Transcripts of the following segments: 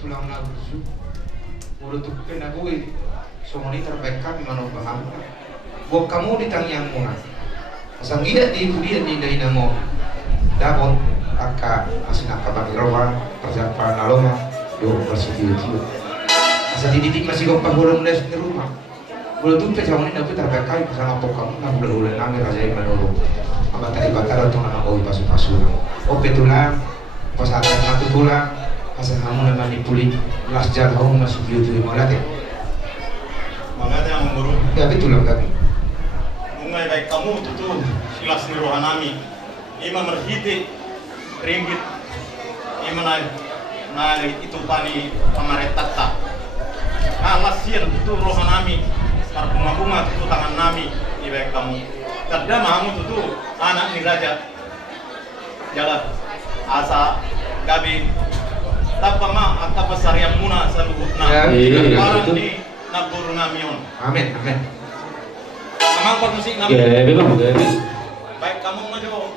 tulang nagusuk. Urutuk pinagui. Sumoni terbekat mano baham. Buat kamu ditangyang mo na. Asang gila di kudian di dahina mo. Dapat aka masih nak kabagirawa persiapan aloma do bersih-bersih. Asa dididik masih kau pahulung des di rumah. Udah tuh pecawan ini tapi terbekai pasang apa kamu nak udah nami raja manolo. Apa tadi bakal atau anak oi pasu-pasu. Oh betulan pasatan aku tulang. Asa kamu memang dipuli las jar kamu masih beauty malate. Makanya yang mengurung. Ya betulan kami. Mungai baik kamu tuh silas ni rohanami. Ima merhiti ringgit. Ima na itu pani pamaretata. Alasian itu rohanami. Par bunga-bunga itu tangan nami di baik kamu. Kada mamu tuh anak ni raja. Jalan asa gabi tapama atapa sariam muna saluhutna. Parang di naburu namion. Amin, amin. Amang permusik nami. Gabi bang, gabi. Baik kamu ngajo.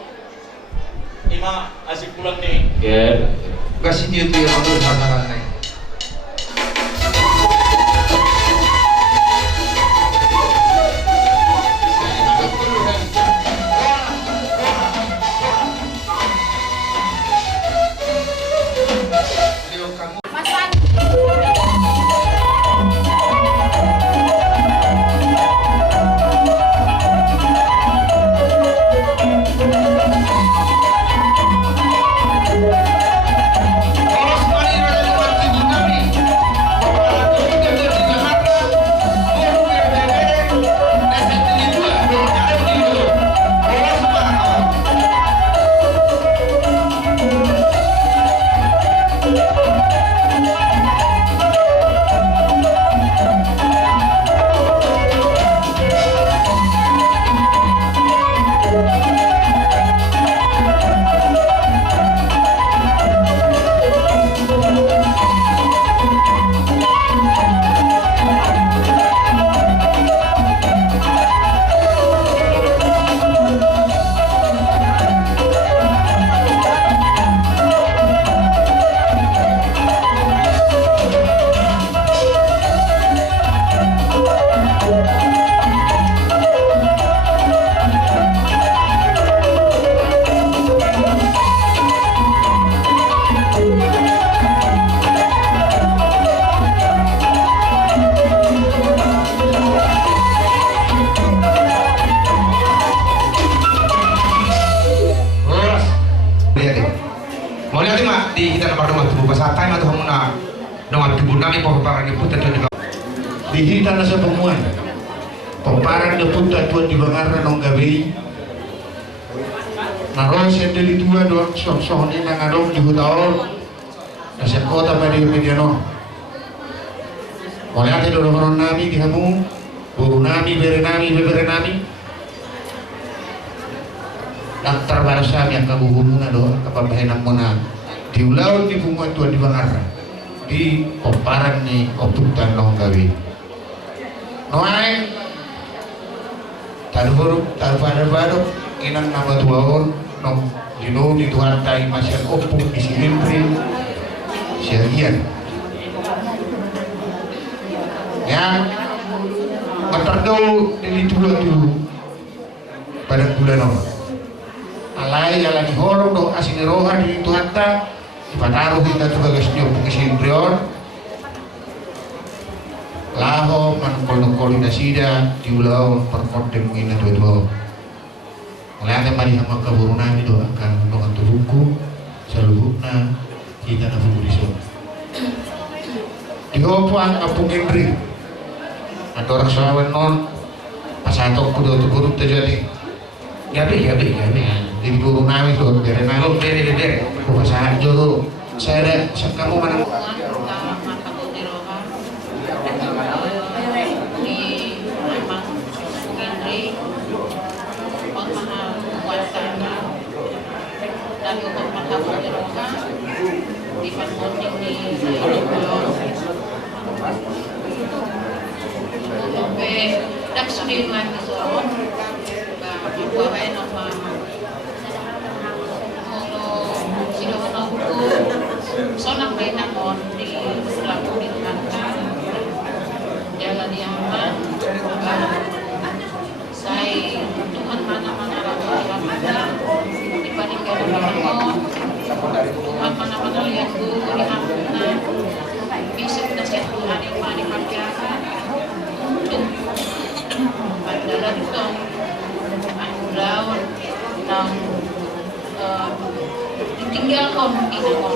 Ima asik pulang nih. Gabi. Kasih dia tuh yang aku sasaran naik. Di kita dapat rumah tubuh pasatan atau mana dengan kebun kami pembaran di putar dan di hita nasa pemuan pembaran di putar tuan di bangaran nong gabi naron sendiri tua doang soh ni nangadong di hutaor nasa kota pada mediano oleh ada dorong nami di kamu buru nami bere nami daktar barasa yang kamu hubungan doa kepabahenan mona di ulau di bunga tua di bangar di peparan ni oputan long gawi noai taruh baru inang nama tuaon nong dino di tuan tai masih opung di sini prin seharian ya matardau di tua dulu pada bulan nomor alai jalan horong do asini roha di tuan ta ipataruh kita juga gesnyo pengisimbrion laho manukol na sida di ulau perkodem ngina dua oleh anda mari sama kaburu nami do akan dengan tubuhku seluruhna kita na fuguriso di hopuan kapung gendri ada orang sawan non pasatok kudo tukurut terjadi Gabi jadi guru nami tuh bere nalo bere bahasa jo saya ada kamu mana sonang may namon di Apa-apa lihat dulu di hapuna bisa kita siap Tuhan yang mana dipakai untuk adalah itu aku lawan nang ditinggalkan di dalam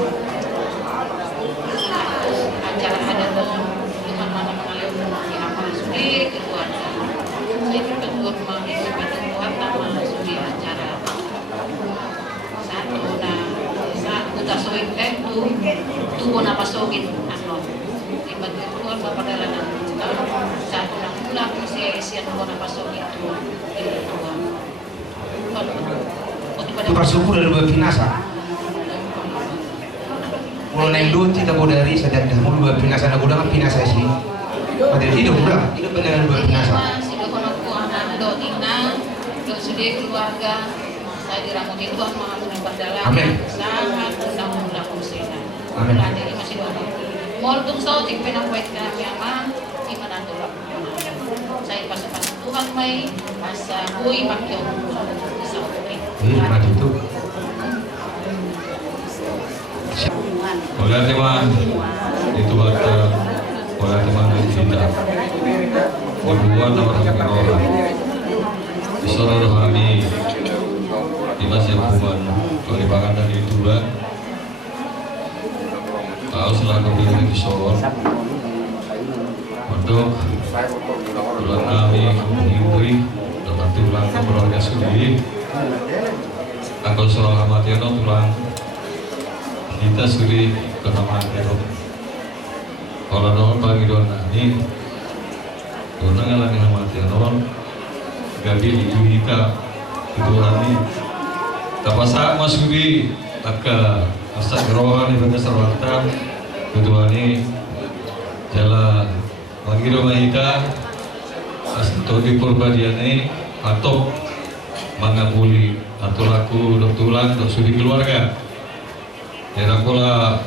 acara ada dalam dengan mana mengalir di apa sudah keluarga saya juga buat menghidupkan Tuhan nama sudah acara satu saat kita soin tuh apa sogin ano ibadah Tuhan bapak dalam satu pulang siap apa sogin tuh Tuhan Tukar suku dari dua pinasa. Mulai naik dua kita bodari sadar dah mulu dua pinasa nak udah pinasa sih. Padahal hidup benar dua pinasa. Sudah kono kuanan do tina do sudah keluarga saya diramuti Tuhan maha berdalam. Amin. Sangat undang-undang kusena. Amin. Jadi masih doa. Mau tung sau tik penang kuat kami ama iman antara. Saya pas Tuhan mai masa kui pakyo. Mati itu. Oleh teman itu kata oleh teman kita hubungan orang orang disuruh kami di masa hubungan kelimpangan dari Tuhan kau selalu pilih di Solo untuk tulang kami Indri dan tulang keluarga sendiri Angkau surah Hamatiano tulang kita suri kenamaan itu kalau dong pagi doang nani orang ngalami Hamatiano gabi di kita itu nani tapasa masuri taka asa gerohan ibadah sarwata itu nani jala pagi doang kita asto di purbadiane atau mangabuli atau laku dok tulang dok sudi keluarga ya pula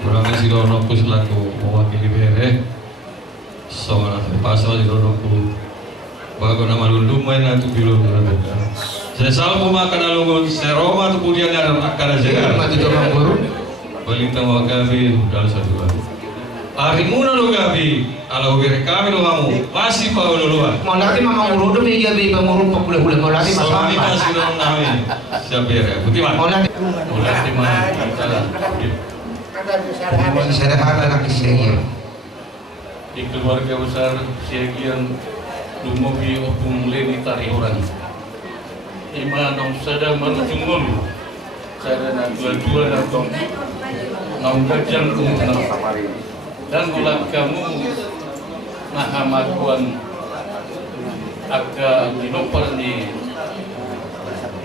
orang si donoku selaku mewakili bere soal pasal di donoku bago nama lundum main atau bilu saya salah makan alungun seroma atau kemudian ada akar aja Mati itu orang guru. paling tahu gabi dalam satu hari hari muna lo gabi ala ubire kami lo kamu masih pau lo luar Mau nanti mama guru tu pergi gabi pemurung populer mau nanti Selama masalah. kita sudah kami siapa ya putih Mau nanti mulai di mana kita masih sederhana nak isinya. di keluarga besar Siagian Dumobi Opung Leni Tarihoran Ima nong sada marujung mulu sada na dua-dua na tong nong gajang kumuna dan ulat kamu nahamakuan agak dinopar ni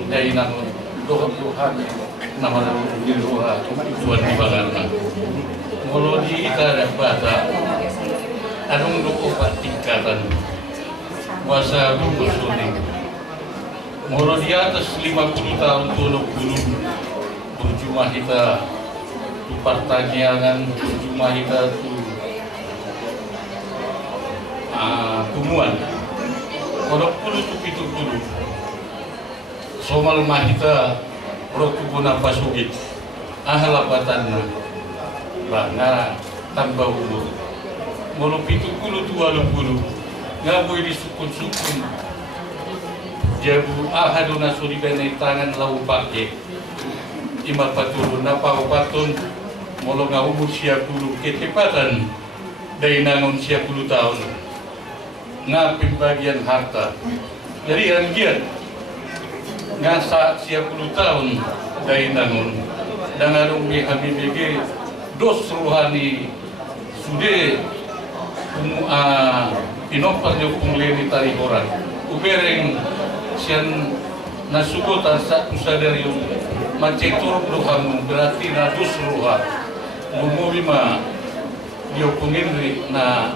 dari nang doha nama di doha tuan di bagarna mulu di ita bata anong luko patingkatan masa bumusuling mulu di atas 50 tahun tulog dulu berjumlah kita di pertanyaan berjumlah kita tu kumuan kalau puluh tu pitu dulu somal mahita roku guna pasugit ahalapatan na banga tambah umur mulu pitu puluh dua puluh ngaboy di sukun jabu ahaduna suri benay tangan lau pake ima patulun na paupatun mulu nga umur siya puluh ketepatan dari nangon siya 10 tahun nga pembagian harta jadi hanggian nga saat siya 10 tahun dari nangon dan ngarong mi habibigi dos ruhani sude pinopar niyo kung Leni Tarihoran ubereng siyan nasugotan sa usadar yung macetur ruhamu berarti na dos ruha lumuwi ma diyo pungin na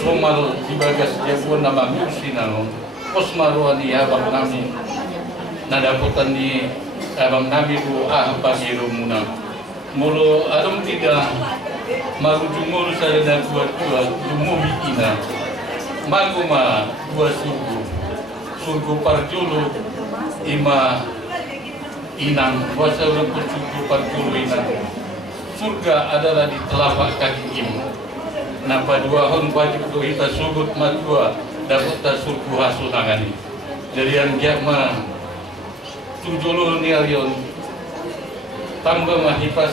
somal di bagas jabuan na mangyusi na no posmaruan ni abang namin nadaputan ni abang namin ko pagiro muna mulo adong tidak marujung mulu sa na kuat-kuat lumuwi ina maguma dua sugu parjulu ima inang kuasa urang kucuku parkulu inang. Surga adalah di telapak kaki ibu. Napa dua hon wajib do hita sugut matua dapat tasurku hasunangani. Jadi yang dia mah tujulul nialion tambah mahipas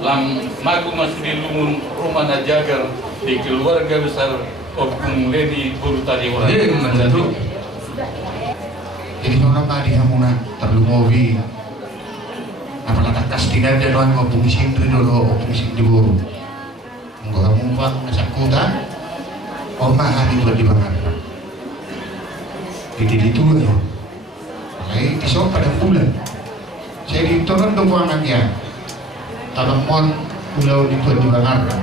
lam magu masih di lumun rumah najagar di keluarga besar Opung Leni Buru tadi orang. Jadi orang tadi hamuna terlumovi apalagi kas tidak ada doang Opung Sindri dulu Opung Sindri Buru. Enggak mumpah masak kuda, omah hari itu di Bangka. Jadi itu ya. Mulai besok pada bulan. Saya diturun dua anaknya. Talemon pulau itu di Bangka.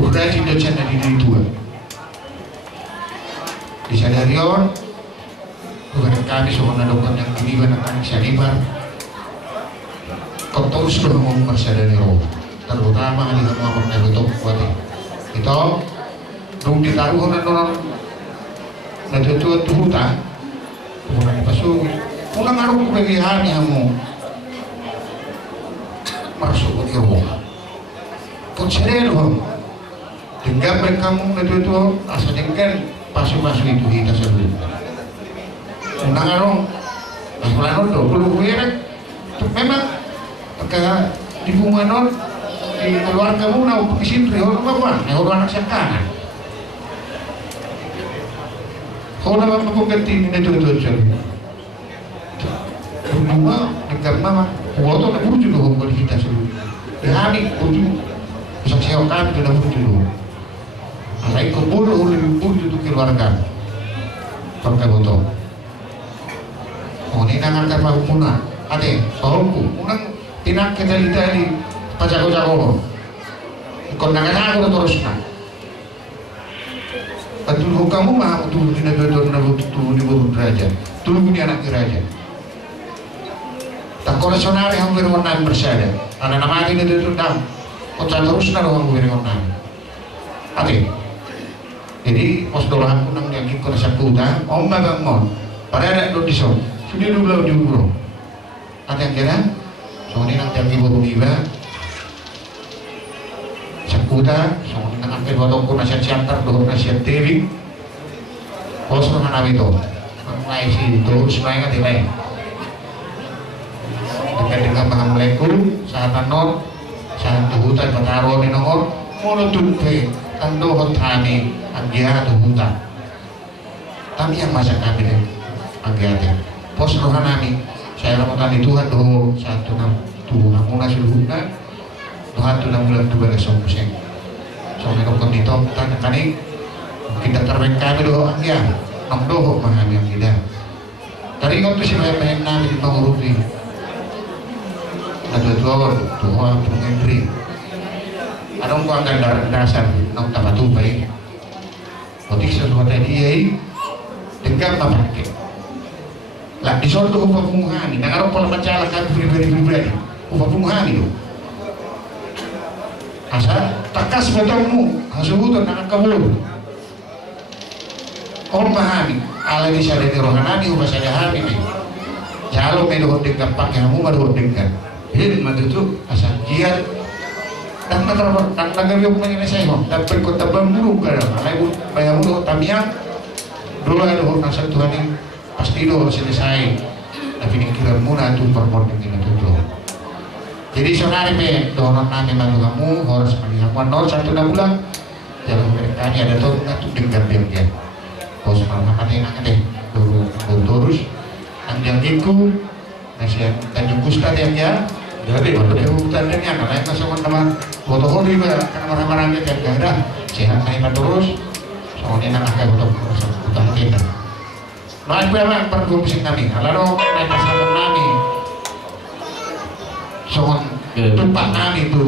Udah tidak cina di itu. Disadarion, bukan kami semua dokter yang ini benar kami sanibar. Kau terus berumur bersadari roh. Terutama di rumah orang itu buat itu dong ditaruh orang nanti itu hutang orang pasung ulang arung bagi hari kamu masuk ke rumah pun sedih tinggal kamu nanti itu asal dengan pasung itu kita sebelum ulang arung asal itu perlu kuirak memang perkara di bunga di keluarga mu na Sindri orang apa? Orang anak siapa? Orang apa pun ganti ini itu. Semua dekat mama. Waktu nak bujuk dulu kalau kita sebelum. Hari bujuk. Bisa sewa kami sudah bujuk dulu. Alai kumpul orang bujuk tu keluarga. Perkai botol. Oh ni nak angkat bahu punah. Ade, bahuku. Unang tinak kita di pajago-jago kondangan aku terus nak aduh kamu mah tuh di bawah raja tuh di anak raja tak koleksioner yang berwarna bersada ada nama ini itu dah kota terus nak orang berwarna ade jadi pos dolar aku nang yang kita sakuta om bang mon pada ada do dison sudah dulu di buro ada yang kira soalnya nang jadi buru niba sakuta soalnya nang ambil wadong ko nasihat siantar doon nasihat Dewi pos naman namin ito mulai si terus naik nggak lain dengan Assalamualaikum saat non saat hutan pataro ni nongor mono tupe tando hotani anggia hutan kami yang masa kami deh anggia pos rohanami saya ramadhan di Tuhan doh satu enam Tuhan muna sulhuna Tuhan tu bulan tu beresong pusing soalnya kalau di top tanya kani kita terbaik kami doh anggia nom doh mahami yang tidak tadi kau tu si banyak nabi di pengurupi ada Tuhan pengembri ada orang akan dasar nom tabatu baik otik sesuatu tadi dengan pakai lah di soal itu pembunuhan ini nggak pola macalah kan pribadi pembunuhan itu asal takas betonmu hasubutan nak kabur orang pahami ala di sana di rohanani ubah saja hami nih jalo medo dengan pakai kamu baru dengan ini matu asal giat dan nagawin mo na sa iyo dapat ko tabang mulu ka ay bayang mulu tamiang dulu ada nasa Tuhan yang pasti do selesai tapi pikiran muna itu performing itu jadi sonari me donon nami malu kamu harus melihat nol 1 bulan jalan mereka ini ada tuh ngatu dengar dia bos malam enak deh terus anjang iku nasihat Tanjung Kusta dia jadi waktu hutan ini anak lain sama teman foto holi karena marah-marah dia tiap daerah sehat saya terus soalnya anak kayak foto hutan kita naik berapa perlu musik kami lalu naik pasal kami soal tumpah kami itu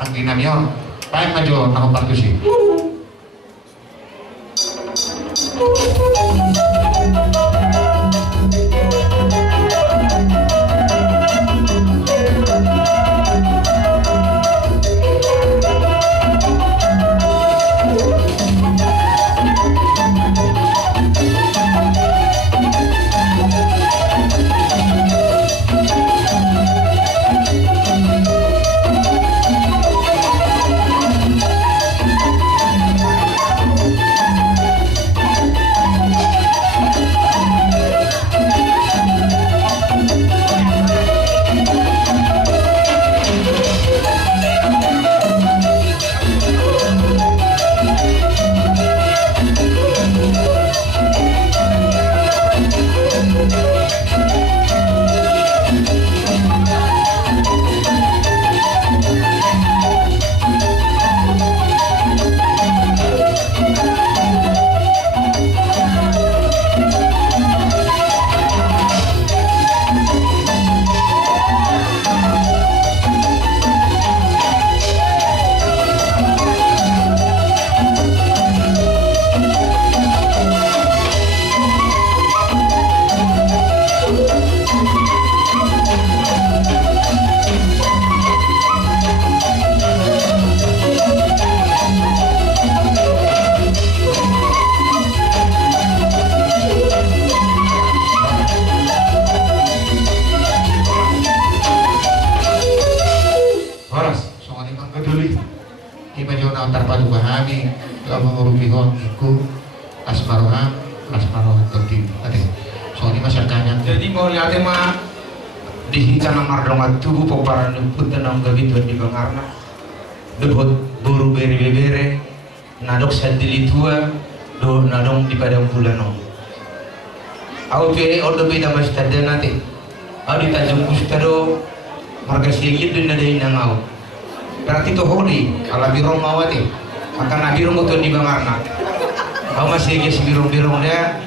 angginamion baik maju nama partusi antar padu pahami lama ngurupihon iku asmaroham tertib ade soalnya masyarakat jadi mau lihat mah dihitan nomor dongat tubuh peparan pun tenang gabituan di bangarna debot buru bere nadok sadili tua do nadong di padang pulano au pe ordo beda mas tada nanti au di Tanjung Kustado marga siegit dun nada inangau berarti to holi ala birong mawati akan nabirong utun di bangarna au masih siegit birong dia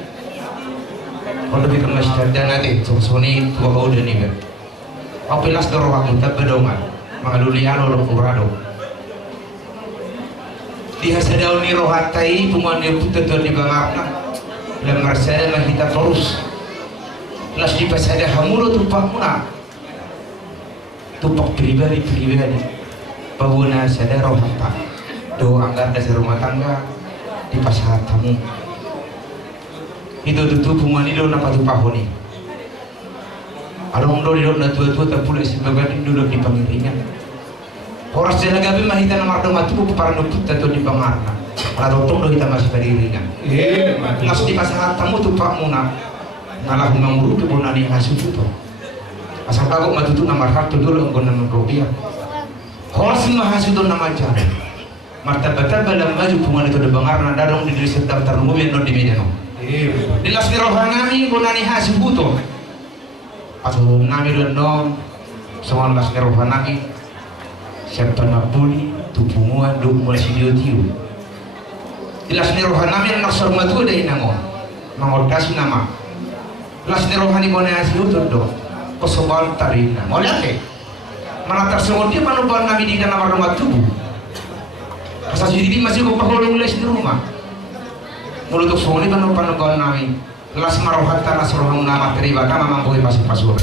ordo beda mas tada nanti soni tua kau dan iba au pelas doro aku tabedongan mangaluliano lo kurado dia sedau ni rohatai pumane puteton di bangarna lemar sada mah kita terus las di pasada hamulo tupak muna tupak pribadi pabuna sada rohata do anggar dasar rumah tangga di pasar tamu itu tutup pumani do napa tupahoni along do na tua tapula sebagai dulu di pangiringan horas jala gabi mah kita nomor do matu para nuput tato di bangarna para dotong do kita masih beriringan nas di pasar tamu tupak muna ngalah manguru tu bona ni hasil tu asal kagok matu tu nomor kartu dulu nggon nomor rupiah horas mah hasil tu nama cara martabatan balam maju puman itu de bangarna dadong di diri daftar umum no di medano di las di rohanami bona ni hasil tu atau nami don soal las di rohanami siapa napuli tupumuan do mulai sidio tiu ilas ni rohanami nak sorma tu ada inangon mangodas nama las ni rohani kone asiu do kosobal tarina molake mana tersebut dia manuban nami di dalam rumah tubuh asal jadi masih kau paholong les di rumah mulut soni manuban nami las marohata las rohang nama teribata mamang boleh masuk pasur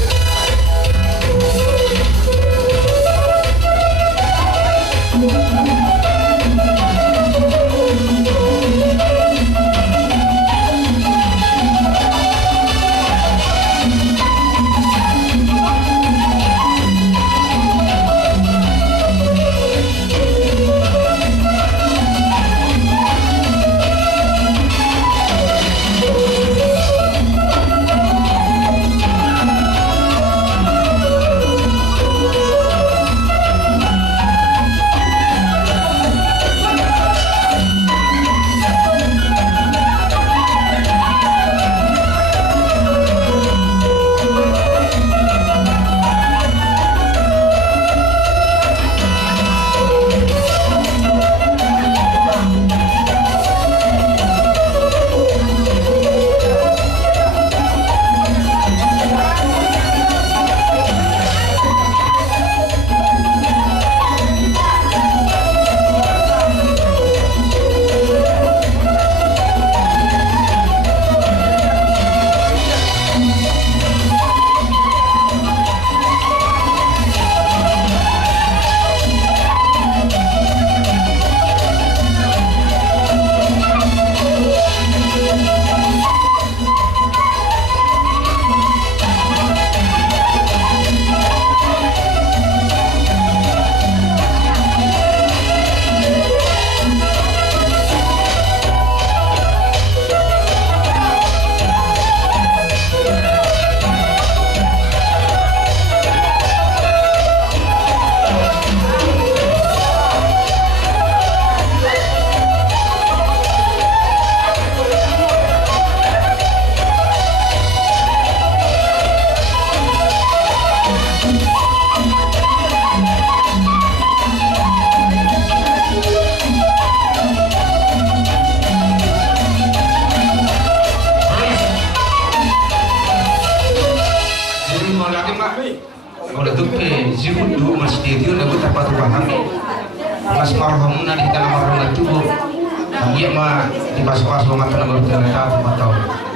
dia mah di pas-pas lo mata nama berita atau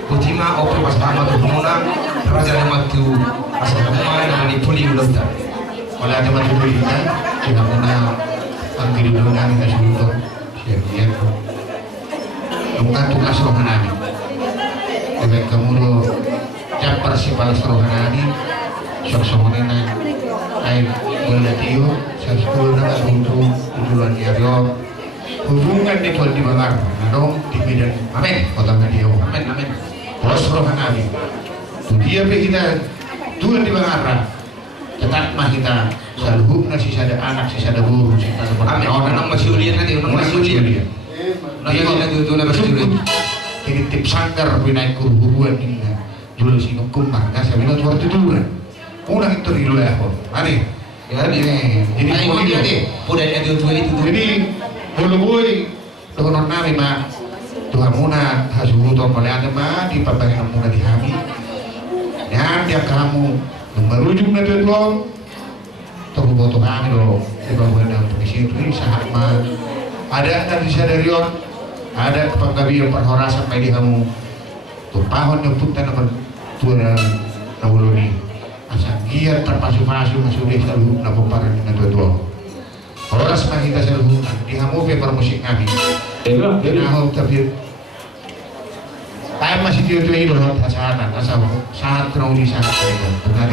kucima opo pas pama tu pemuna raja nama tu asal nama nama ni puli ulang tak oleh ada mati puli kan kita muna angkiri ulang kami kasih ulang siap bukan tugas rohani lebih kamu lo japar si balas rohani sok-sokonina air belatio sesuatu dengan untuk tujuan dia hubungan di Tuhan di Bangar, dong di Medan, amin, kota Medio, Amin, amin. Bos rohani, tu dia be kita Tuhan di Bangar, tetap mah kita selalu nasi sada anak, si sada guru, si sada Amin. Orang masih ulian nanti, orang masih ulian. Nanti itu masih ulian. Jadi tip sangkar binaik hubungan ini, jual si nukum mangga, saya bilang tuh tujuan, udah itu di luar aku, ani. Ya, Jadi ayo dia deh. Udah itu itu. Jadi hulu boy donon nami ma Tuhan muna hasulu to male ada ma di pabangan muna di hami. Ya dia kamu merujuk na tuh to boto kami lo di bawah dalam polisi itu sahat ma ada dari sadarion ada penggabian perhorasan mai di kamu tuh pahon nyebut tanah tuan nawuluni asa giat terpasu-pasu masuk di selalu na paparan na tuh Horas mahita sa luhunan, di hamo pe para musik kami. Di naho tapi tayo masih tiyo-tiyo ilo at asahan, asahan, sahat na uli sahat kayo. Benar